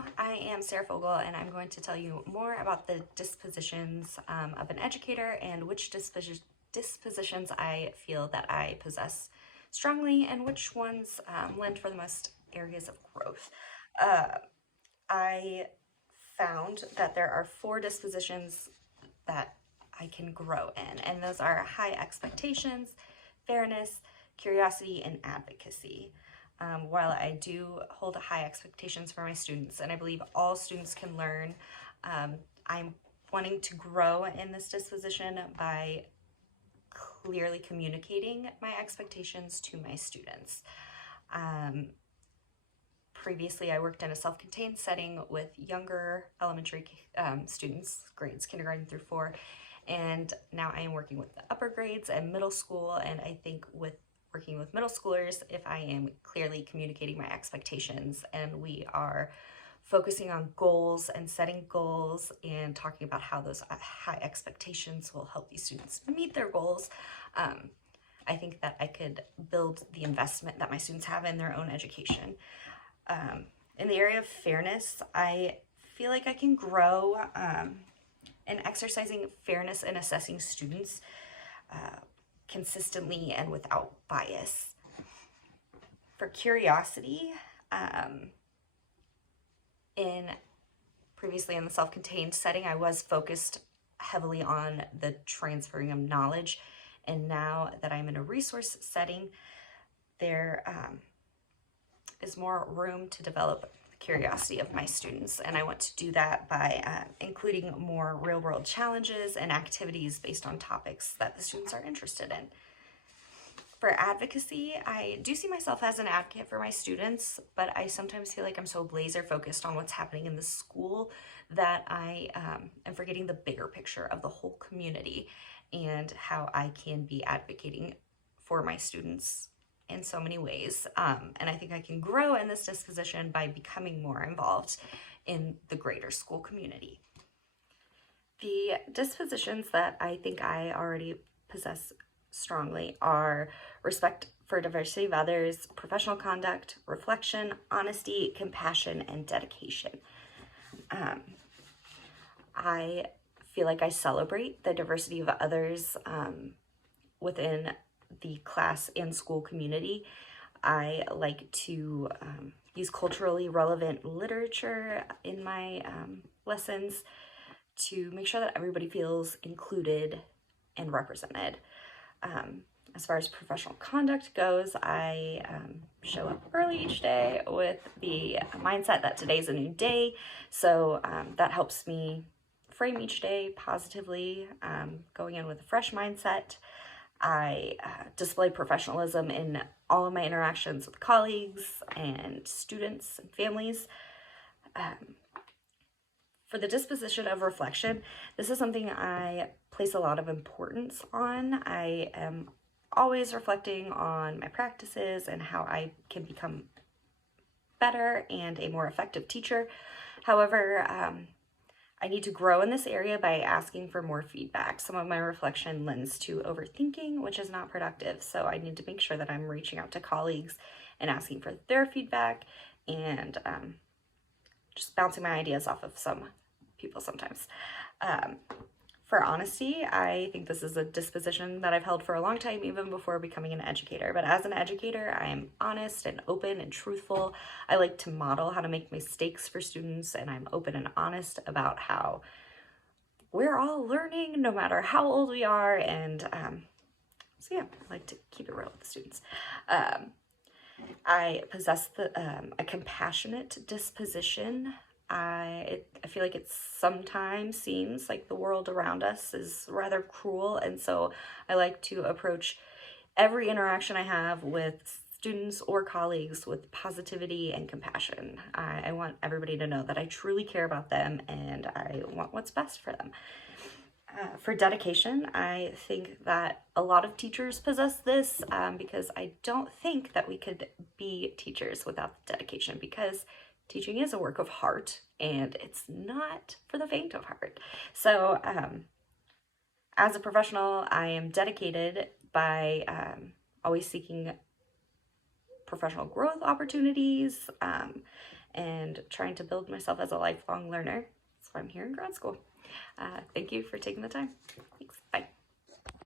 Hello, I am Sarah Fogel, and I'm going to tell you more about the dispositions of an educator and which dispositions I feel that I possess strongly and which ones lend for the most areas of growth. Uh, I found that there are 4 dispositions that I can grow in, and those are high expectations, fairness, curiosity, and advocacy. While I do hold high expectations for my students, and I believe all students can learn, I'm wanting to grow in this disposition by clearly communicating my expectations to my students. Previously, I worked in a self-contained setting with younger elementary students, grades kindergarten through 4, and now I am working with the upper grades and middle school, and I think with working with middle schoolers, if I am clearly communicating my expectations and we are focusing on goals and setting goals and talking about how those high expectations will help these students meet their goals, I think that I could build the investment that my students have in their own education. In the area of fairness, I feel like I can grow in exercising fairness and assessing students consistently and without bias. For curiosity, previously in the self-contained setting, I was focused heavily on the transferring of knowledge, and now that I'm in a resource setting, there is more room to develop the curiosity of my students, and I want to do that by including more real-world challenges and activities based on topics that the students are interested in. For advocacy, I do see myself as an advocate for my students, but I sometimes feel like I'm so laser focused on what's happening in the school that I am forgetting the bigger picture of the whole community and how I can be advocating for my students in so many ways. And I think I can grow in this disposition by becoming more involved in the greater school community. The dispositions that I think I already possess strongly are respect for diversity of others, professional conduct, reflection, honesty, compassion, and dedication. I feel like I celebrate the diversity of others within the class and school community. I like to use culturally relevant literature in my lessons to make sure that everybody feels included and represented. As far as professional conduct goes, I show up early each day with the mindset that today's a new day, so that helps me frame each day positively, going in with a fresh mindset. I display professionalism in all of my interactions with colleagues and students and families. For the disposition of reflection, this is something I place a lot of importance on. I am always reflecting on my practices and how I can become better and a more effective teacher. However, I need to grow in this area by asking for more feedback. Some of my reflection lends to overthinking, which is not productive. So I need to make sure that I'm reaching out to colleagues and asking for their feedback and just bouncing my ideas off of some people sometimes. For honesty, I think this is a disposition that I've held for a long time, even before becoming an educator. But as an educator, I am honest and open and truthful. I like to model how to make mistakes for students, and I'm open and honest about how we're all learning no matter how old we are. And so yeah, I like to keep it real with the students. I possess a compassionate disposition. I feel like it sometimes seems like the world around us is rather cruel, and so I like to approach every interaction I have with students or colleagues with positivity and compassion. I want everybody to know that I truly care about them and I want what's best for them. For dedication, I think that a lot of teachers possess this because I don't think that we could be teachers without dedication, because teaching is a work of heart and it's not for the faint of heart. So as a professional, I am dedicated by always seeking professional growth opportunities and trying to build myself as a lifelong learner. That's why I'm here in grad school. Thank you for taking the time. Thanks. Bye.